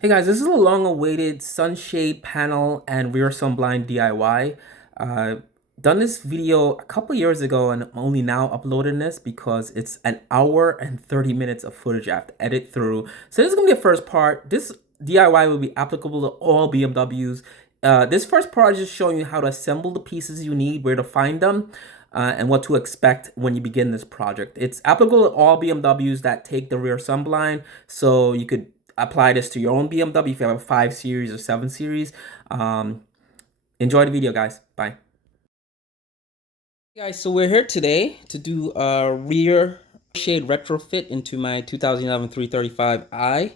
Hey guys, this is a long-awaited sunshade panel and rear sunblind DIY. Uh, done this video a couple years ago and I'm only now uploading this because it's an hour and 30 minutes of footage I have to edit through. So this is gonna be the first part. This DIY will be applicable to all BMWs. This first part is just showing you how to assemble the pieces you need, where to find them, and what to expect when you begin this project. It's applicable to all BMWs that take the rear sunblind, so you could apply this to your own BMW if you have a 5 Series or 7 Series. Um, Enjoy the video, guys. Bye. Hey guys, so we're here today to do a rear shade retrofit into my 2011 335i.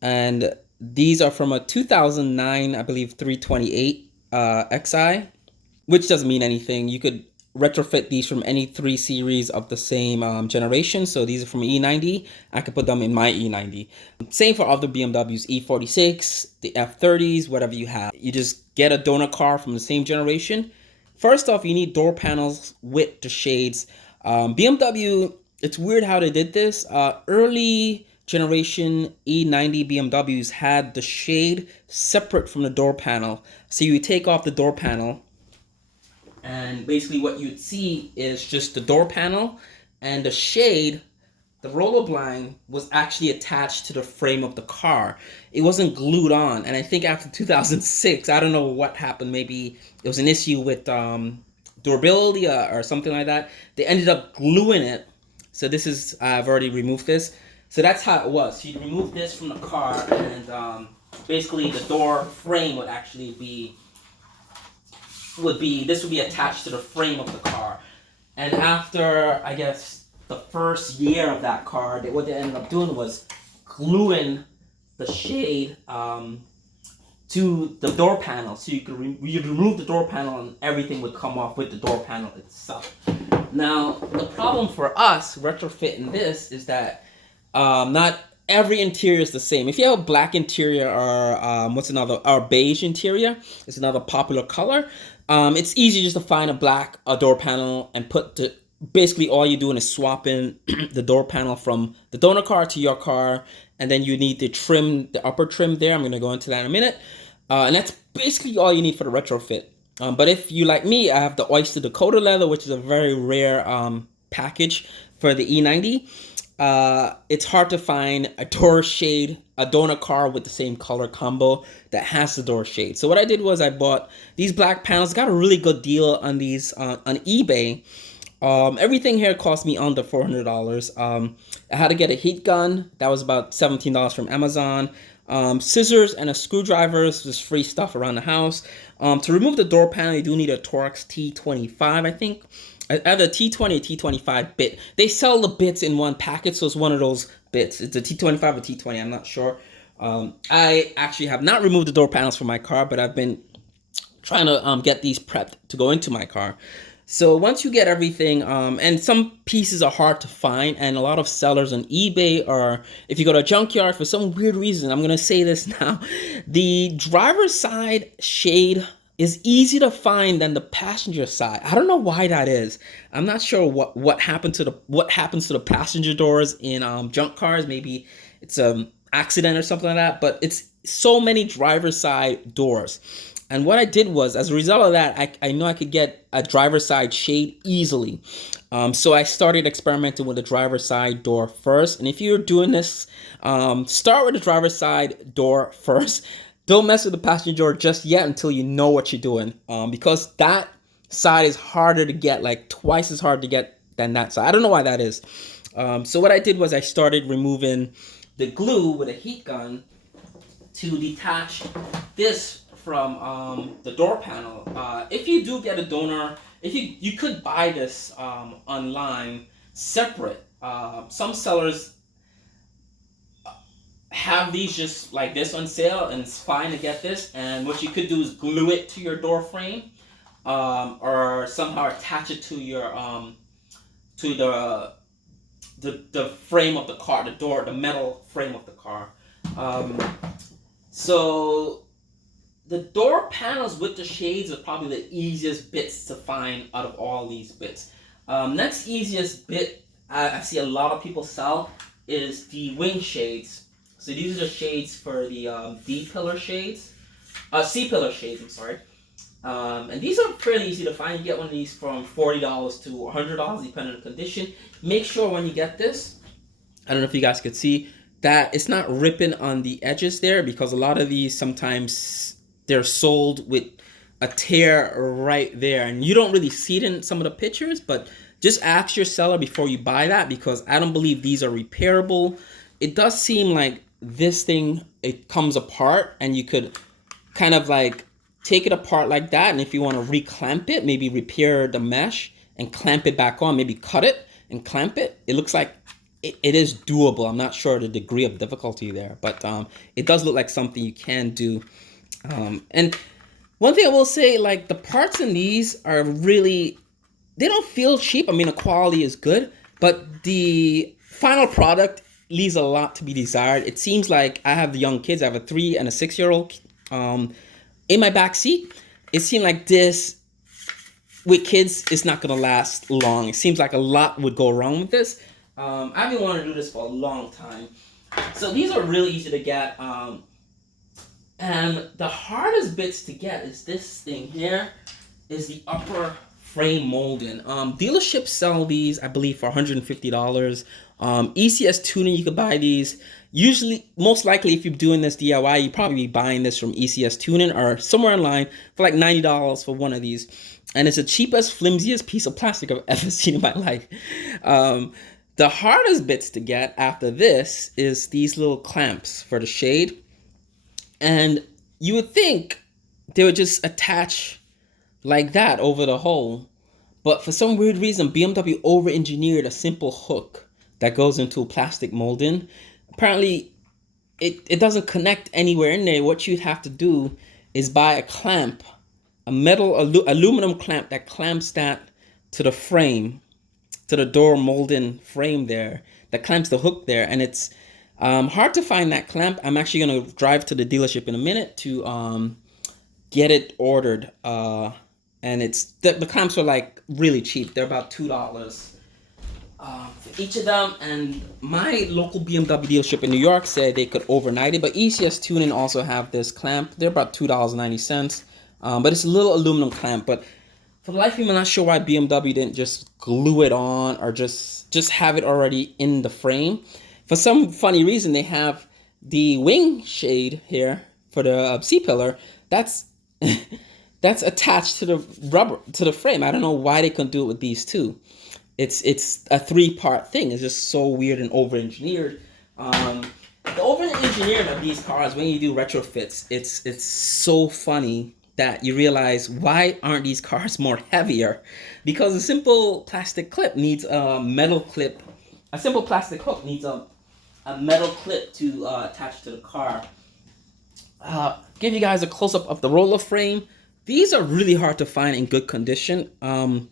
And these are from a 2009, I believe, 328 XI, which doesn't mean anything. You could retrofit these from any 3 series of the same generation. So these are from E90. I could put them in my E90. Same for other BMWs, E46, the F30s, whatever you have. You just get a donor car from the same generation. First off, you need door panels with the shades. BMW, it's weird how they did this. Early generation E90 BMWs had the shade separate from the door panel. So you take off the door panel, and basically what you'd see is just the door panel, and the shade, the roller blind, was actually attached to the frame of the car. It wasn't glued on. And I think after 2006, I don't know what happened. Maybe it was an issue with durability or something like that. They ended up gluing it. So this is, I've already removed this. So that's how it was. So you remove this from the car, and basically the door frame would actually be this would be attached to the frame of the car. And after, I guess, the first year of that car, what they ended up doing was gluing the shade to the door panel, so you could you'd remove the door panel and everything would come off with the door panel itself. Now the problem for us retrofitting this is that not every interior is the same. If you have a black interior or or beige interior, it's another popular color. It's easy just to find a door panel and put the basically all you're doing is swapping the door panel from the donor car to your car, and then you need the upper trim there. I'm going to go into that in a minute, and that's basically all you need for the retrofit. But if you like me, I have the Oyster Dakota leather, which is a very rare package for the E90. It's hard to find a donor car with the same color combo that has the door shade. So what I did was I bought these black panels. Got a really good deal on these on eBay. Everything here cost me under $400. I had to get a heat gun. That was about $17 from Amazon. Scissors and a screwdriver, just free stuff around the house. To remove the door panel, you do need a Torx T25, I think. Either T20 or T25 bit. They sell the bits in one package, so it's one of those bits. It's a T25 or T20, I'm not sure. I actually have not removed the door panels from my car, but I've been trying to get these prepped to go into my car. So once you get everything, and some pieces are hard to find, and a lot of sellers on eBay, or if you go to a junkyard, for some weird reason, I'm gonna say this now, the driver's side shade is easier to find than the passenger side. I don't know why that is. I'm not sure what happens to the passenger doors in junk cars. Maybe it's an accident or something like that. But it's so many driver's side doors. And what I did was, as a result of that, I know I could get a driver's side shade easily. So I started experimenting with the driver's side door first. And if you're doing this, start with the driver's side door first. Don't mess with the passenger door just yet until you know what you're doing, because that side is harder to get, like twice as hard to get than that side. I don't know why that is. So what I did was I started removing the glue with a heat gun to detach this from the door panel. If you do get a donor, if you could buy this online separate. Some sellers have these just like this on sale, and it's fine to get this. And what you could do is glue it to your door frame, or somehow attach it to your to the frame of the car, the metal frame of the car. So the door panels with the shades are probably the easiest bits to find out of all these bits. Next easiest bit I see a lot of people sell is the wing shades. So these are the shades for the D pillar shades, C pillar shades. I'm sorry. And these are fairly easy to find. You get one of these from $40 to $100 depending on the condition. Make sure when you get this, I don't know if you guys could see that it's not ripping on the edges there, because a lot of these sometimes they're sold with a tear right there, and you don't really see it in some of the pictures, but just ask your seller before you buy that, because I don't believe these are repairable. It does seem like this thing, it comes apart and you could kind of like take it apart like that, and if you want to reclamp it, maybe repair the mesh and clamp it back on, maybe cut it and clamp it. It looks like it is doable. I'm not sure the degree of difficulty there, but it does look like something you can do. And one thing I will say, like the parts in these are really, they don't feel cheap. I mean, the quality is good, but the final product leaves a lot to be desired. It seems like I have the young kids. I have a 3 and a 6-year-old in my back seat. It seemed like this with kids, it's not gonna last long. It seems like a lot would go wrong with this. I've been wanting to do this for a long time. So these are really easy to get. And the hardest bits to get is this thing here, is the upper frame molding. Dealerships sell these, I believe, for $150. ECS tuning, you could buy these. Usually, most likely, if you're doing this DIY, you'd probably be buying this from ECS Tuning or somewhere online for like $90 for one of these. And it's the cheapest, flimsiest piece of plastic I've ever seen in my life. The hardest bits to get after this is these little clamps for the shade. And you would think they would just attach like that over the hole. But for some weird reason, BMW over-engineered a simple hook that goes into a plastic molding. Apparently, it doesn't connect anywhere in there. What you'd have to do is buy a clamp, a metal aluminum clamp that clamps that to the frame, to the door molding frame there, that clamps the hook there. And it's hard to find that clamp. I'm actually going to drive to the dealership in a minute to get it ordered. And it's the clamps are like really cheap. They're about $2 for each of them. And my local BMW dealership in New York said they could overnight it, but ECS Tuning also have this clamp. They're about $2.90. But it's a little aluminum clamp. But for the life of me, I'm not sure why BMW didn't just glue it on or just have it already in the frame. For some funny reason, they have the wing shade here for the C-pillar. That's that's attached to the rubber, to the frame. I don't know why they couldn't do it with these two. It's a 3-part thing. It's just so weird and over-engineered. The over-engineering of these cars, when you do retrofits, it's so funny that you realize, why aren't these cars more heavier? Because a simple plastic clip needs a metal clip. A simple plastic hook needs a metal clip to attach to the car. Give you guys a close-up of the roller frame. These are really hard to find in good condition. And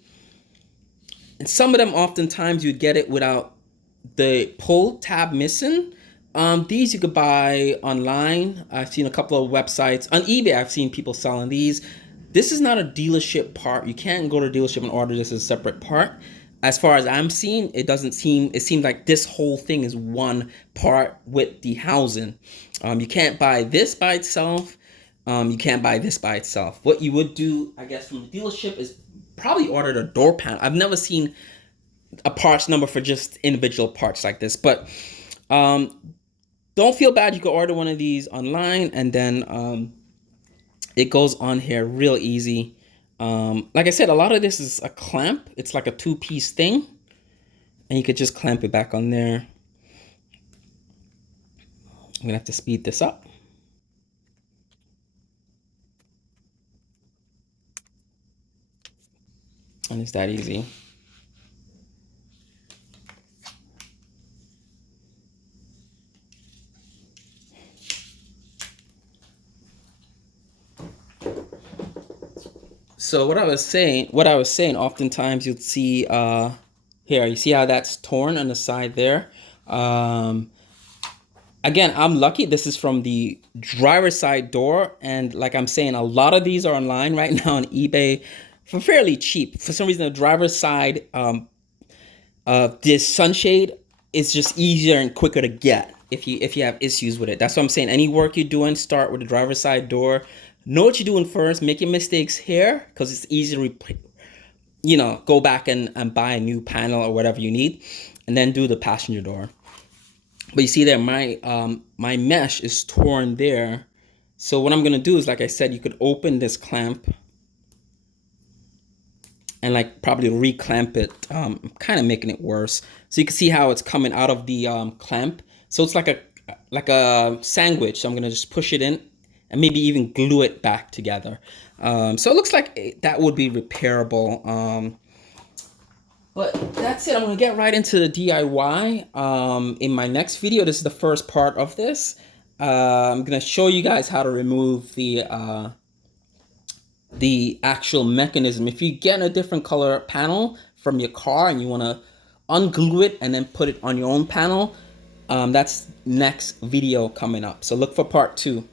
some of them, oftentimes, you'd get it without the pull tab missing. These you could buy online. I've seen a couple of websites. On eBay, I've seen people selling these. This is not a dealership part. You can't go to a dealership and order this as a separate part. As far as I'm seeing, it seems like this whole thing is one part with the housing. You can't buy this by itself. You can't buy this by itself. What you would do, I guess, from the dealership is probably order the door panel. I've never seen a parts number for just individual parts like this. But don't feel bad. You can order one of these online, and then it goes on here real easy. Like I said, a lot of this is a clamp. It's like a 2-piece thing, and you could just clamp it back on there. I'm gonna have to speed this up. And it's that easy. So what I was saying, oftentimes you'd see here, you see how that's torn on the side there. Again, I'm lucky. This is from the driver's side door, and like I'm saying, a lot of these are online right now on eBay for fairly cheap. For some reason, the driver's side, this sunshade is just easier and quicker to get. if you have issues with it. That's what I'm saying. Any work you're doing, start with the driver's side door. Know what you're doing first. Make your mistakes here because it's easy to go back and buy a new panel or whatever you need, and then do the passenger door. But you see there, my mesh is torn there. So what I'm gonna do is, like I said, you could open this clamp and like probably reclamp it. I'm kind of making it worse, so you can see how it's coming out of the clamp. So it's like a sandwich. So I'm gonna just push it in and maybe even glue it back together. So it looks like that would be repairable. But that's it. I'm gonna get right into the DIY. In my next video, this is the first part of this. I'm gonna show you guys how to remove the actual mechanism. If you get a different color panel from your car and you wanna unglue it and then put it on your own panel, that's next video coming up. So look for part 2.